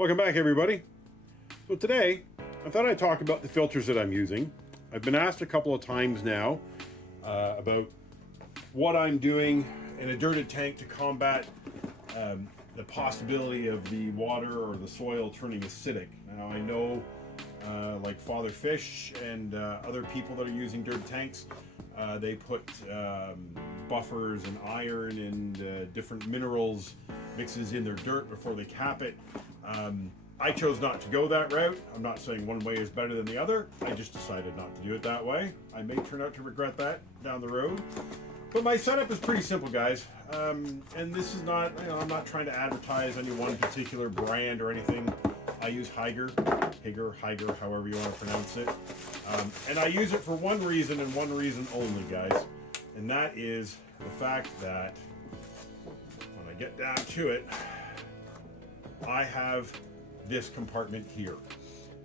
Welcome back, everybody. So today, I thought I'd talk about the filters that I'm using. I've been asked a couple of times now about what I'm doing in a dirted tank to combat the possibility of the water or the soil turning acidic. Now I know like Father Fish and other people that are using dirted tanks, they put buffers and iron and different minerals mixes in their dirt before they cap it. I chose not to go that route. I'm not saying one way is better than the other. I just decided not to do it that way. I may turn out to regret that down the road. But my setup is pretty simple, guys. And this is not, I'm not trying to advertise any one particular brand or anything. I use Higer, however you want to pronounce it. And I use it for one reason and one reason only, guys. And that is the fact that when I get down to it, I have this compartment here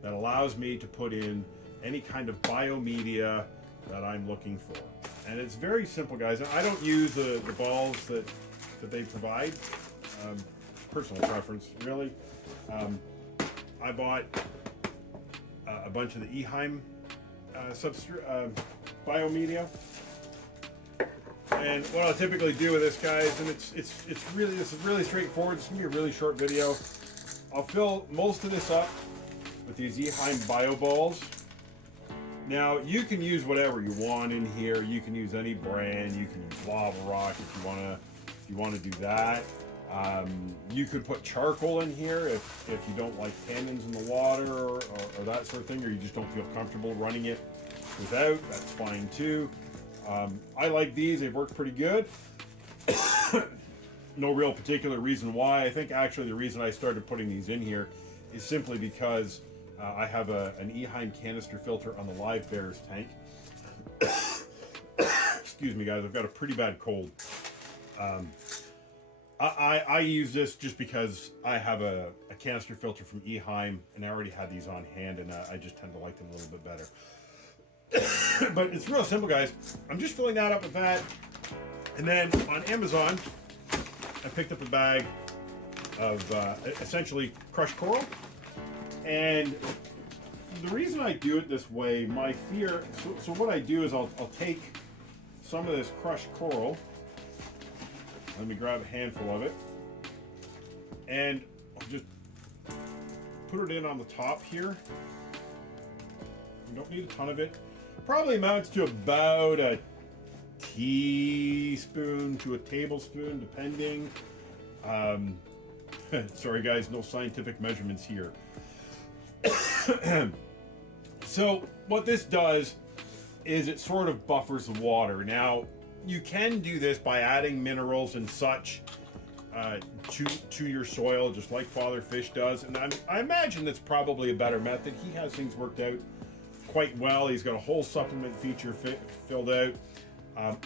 that allows me to put in any kind of biomedia that I'm looking for. And it's very simple, guys. I don't use the balls that they provide. Personal preference, really. I bought a bunch of the Eheim biomedia. And what I'll typically do with this, guys, and this is really straightforward. It's gonna be a really short video. I'll fill most of this up with these Eheim bio balls. Now you can use whatever you want in here. You can use any brand. You can use Lava Rock if you wanna do that. You could put charcoal in here if you don't like canyons in the water or that sort of thing, or you just don't feel comfortable running it without. That's fine too. I like these. They've worked pretty good. No real particular reason why. I think actually the reason I started putting these in here is simply because I have an Eheim canister filter on the Live Bears tank. Excuse me, guys. I've got a pretty bad cold. I use this just because I have a canister filter from Eheim, and I already had these on hand, and I just tend to like them a little bit better. But it's real simple, guys. I'm just filling that up with that. And then on Amazon, I picked up a bag of essentially crushed coral. And the reason I do it this way, my fear, so what I do is I'll take some of this crushed coral. Let me grab a handful of it. And I'll just put it in on the top here. You don't need a ton of it. Probably amounts to about a teaspoon to a tablespoon, depending. Sorry guys, no scientific measurements here. So what this does is it sort of buffers the water. Now, you can do this by adding minerals and such to your soil, just like Father Fish does. And I imagine that's probably a better method. He has things worked out quite well. He's got a whole supplement feature filled out.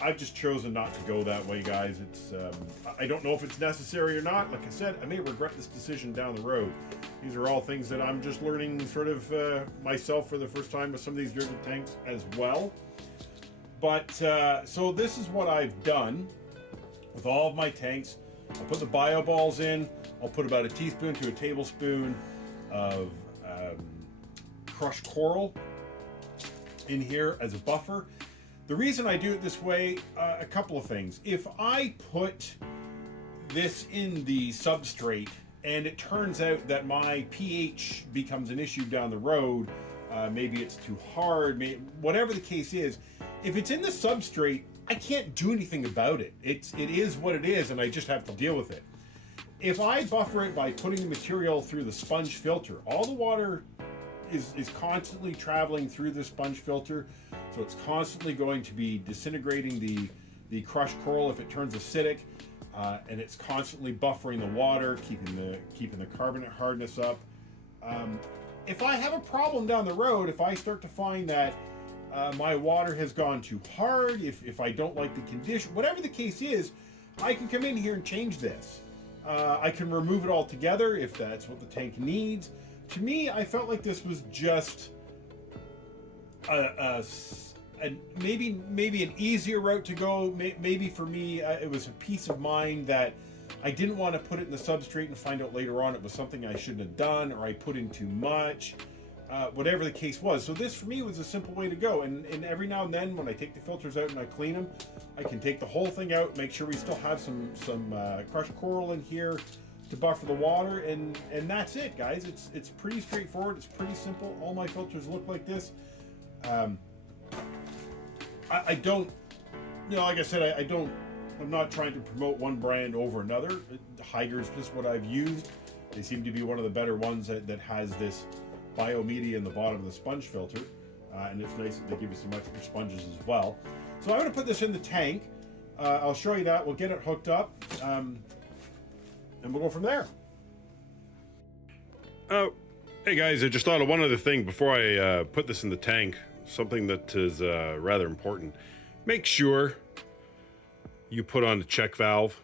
I've just chosen not to go that way, guys. It's I don't know if it's necessary or not. Like I said, I may regret this decision down the road. These are all things that I'm just learning sort of myself for the first time with some of these dirted tanks as well. But so this is what I've done with all of my tanks. I'll put the bio balls in. I'll put about a teaspoon to a tablespoon of crushed coral in here as a buffer. The reason I do it this way, a couple of things. If I put this in the substrate and it turns out that my pH becomes an issue down the road, maybe it's too hard, whatever the case is, if it's in the substrate, I can't do anything about it. It is what it is, and I just have to deal with it. If I buffer it by putting the material through the sponge filter, all the water is constantly traveling through the sponge filter, so it's constantly going to be disintegrating the crushed coral if it turns acidic, and it's constantly buffering the water, keeping the carbonate hardness up. If I have a problem down the road, if I start to find that my water has gone too hard, if I don't like the condition, whatever the case is, I can come in here and change this. I can remove it altogether if that's what the tank needs. To me, I felt like this was just maybe an easier route to go. Maybe for me, it was a peace of mind that I didn't want to put it in the substrate and find out later on it was something I shouldn't have done, or I put in too much, whatever the case was. So this for me was a simple way to go. And every now and then when I take the filters out and I clean them, I can take the whole thing out, make sure we still have some crushed coral in here to buffer the water, and that's it, guys. It's pretty straightforward. It's pretty simple. All my filters look like this. I don't, you know, like I said, I'm not trying to promote one brand over another. Hyger's just what I've used. They seem to be one of the better ones that has this biomedia in the bottom of the sponge filter. And it's nice that they give you some extra sponges as well. So I'm going to put this in the tank. I'll show you that. We'll get it hooked up. And we'll go from there. Hey guys, I just thought of one other thing before I put this in the tank. Something that is rather important. Make sure you put on the check valve.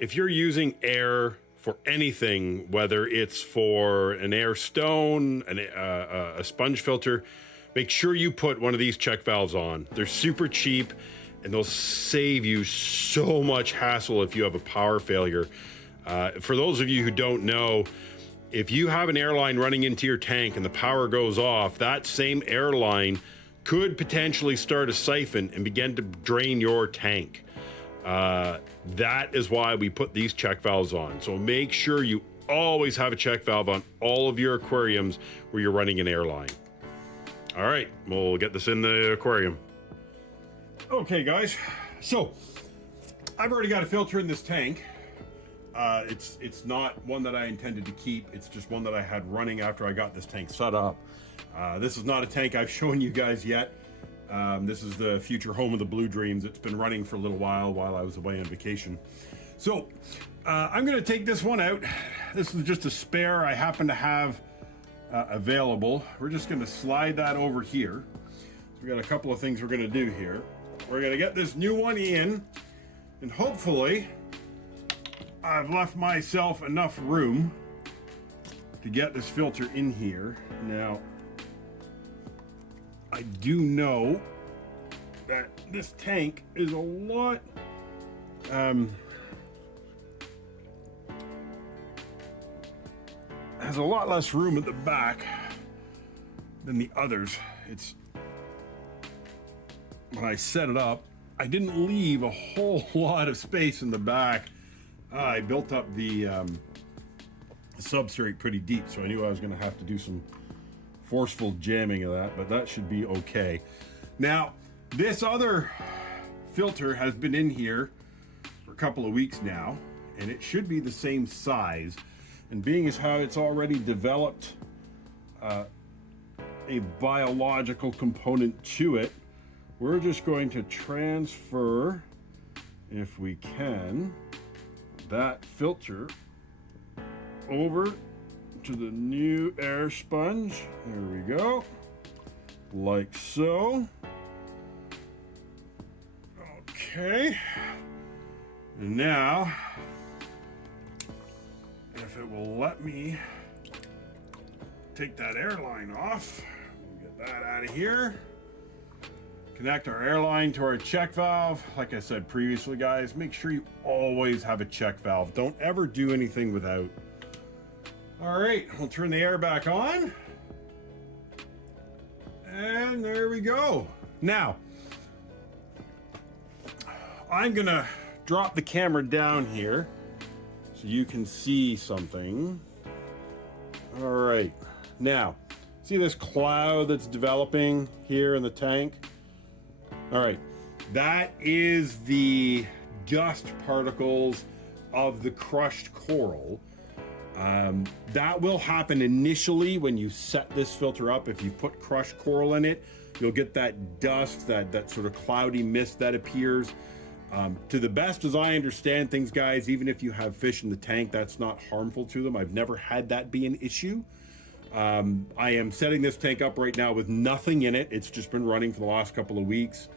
If you're using air for anything, whether it's for an air stone, a sponge filter, make sure you put one of these check valves on. They're super cheap and they'll save you so much hassle if you have a power failure. For those of you who don't know, if you have an airline running into your tank and the power goes off, that same airline could potentially start a siphon and begin to drain your tank. That is why we put these check valves on. So make sure you always have a check valve on all of your aquariums where you're running an airline. All right, we'll get this in the aquarium. Okay, guys. So I've already got a filter in this tank. It's not one that I intended to keep. It's just one that I had running after I got this tank set up. This is not a tank I've shown you guys yet. This is the future home of the Blue Dreams. It's been running for a little while I was away on vacation. So I'm going to take this one out. This is just a spare I happen to have available. We're just going to slide that over here. So we got a couple of things we're going to do here. We're going to get this new one in, and hopefully I've left myself enough room to get this filter in here. Now, I do know that this tank is a lot has a lot less room at the back than the others. It's when I set it up, I didn't leave a whole lot of space in the back. I built up the substrate pretty deep, so I knew I was going to have to do some forceful jamming of that, but that should be okay. Now, this other filter has been in here for a couple of weeks now, and it should be the same size. And being as how it's already developed a biological component to it, we're just going to transfer, if we can, that filter over to the new air sponge. There we go, like so. Okay, and now if it will let me take that airline off, we'll get that out of here. Connect our airline to our check valve. Like I said previously, guys, make sure you always have a check valve. Don't ever do anything without. All right, we'll turn the air back on. And there we go. Now, I'm gonna drop the camera down here so you can see something. All right, now, see this cloud that's developing here in the tank? All right, that is the dust particles of the crushed coral. That will happen initially when you set this filter up. If you put crushed coral in it, you'll get that dust, that sort of cloudy mist that appears. To the best as I understand things, guys, even if you have fish in the tank, that's not harmful to them. I've never had that be an issue. I am setting this tank up right now with nothing in it. It's just been running for the last couple of weeks.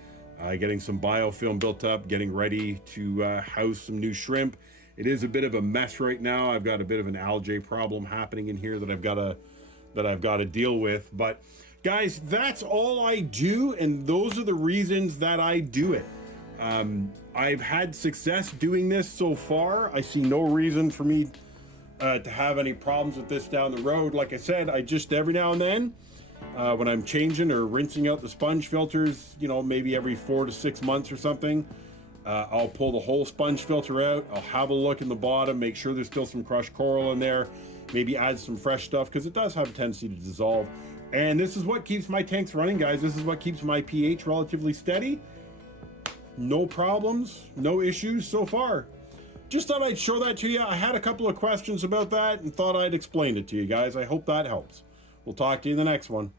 Getting some biofilm built up, getting ready to house some new shrimp. It is a bit of a mess right now. I've got a bit of an algae problem happening in here that I've got to deal with. But guys, that's all I do, and those are the reasons that I do it. I've had success doing this so far. I see no reason for me to have any problems with this down the road. Like I said, I just every now and then, when I'm changing or rinsing out the sponge filters, you know, maybe every 4 to 6 months or something, I'll pull the whole sponge filter out. I'll have a look in the bottom, make sure there's still some crushed coral in there, maybe add some fresh stuff, because it does have a tendency to dissolve. And this is what keeps my tanks running, guys. This is what keeps my pH relatively steady. No problems, no issues so far. Just thought I'd show that to you. I had a couple of questions about that and thought I'd explain it to you guys. I hope that helps. We'll talk to you in the next one.